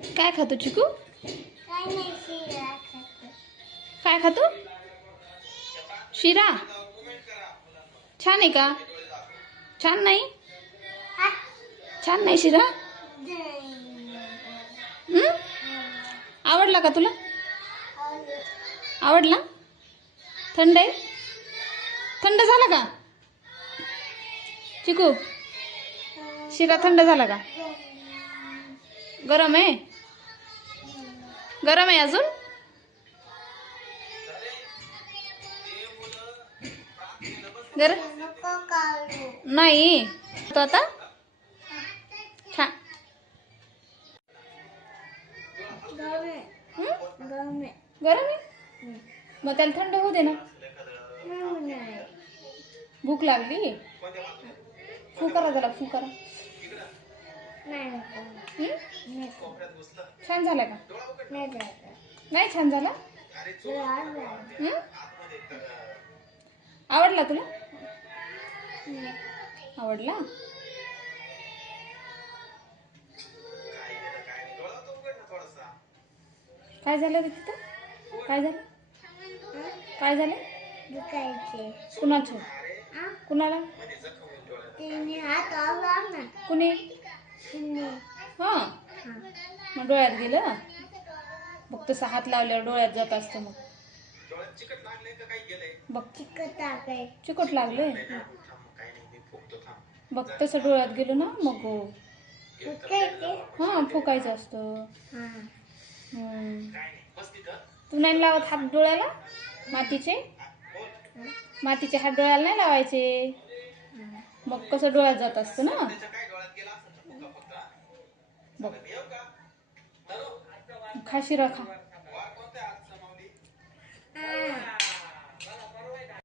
काय खातो चिकू? काय नाही, शिरा खातो. काय खातो? शिरा. छान आहे का? छान नाही? हा? छान नाही शिरा? हं? आवडला का तुला? आवडला? थंड आहे? थंड झाला का चिकू? शिरा थंड झाला का? गरम आहे? गरम आहे अजून? गरम नको काढू. नाही तो आता छान. गरम आहे. हं? गरम आहे. गरम आहे मग त्याला थंड होऊ दे ना. नाही. भूक लागली? फू करा त्याला, फू करा. नाही नको. हं? नको. छान झाला का? नाही जायचं. नाही छान झाला? हं? आवडला तुला? आवडला? काय झालं रे तिथं? काय झालं? काय झालं? दुखायचे. कुणाचं? कुणाला? तिने हात लावला ना. कुणी? तिने. हां हा. मग डोळ्यात गेलं? बघ तसं हात लावल्यावर डोळ्यात जात असतं मग. बघ चिकट आहे. चिकट लागले. बघ तसं डोळ्यात गेलं ना मग दुखायचे. हां फुकायचं असतं. हा. तू नाही लावत हात डोळ्याला? मातीचे हात डोळ्याला नाही लावायचे. मग कसं डोळ्यात जात असतं ना. बघ खा शिरा खा.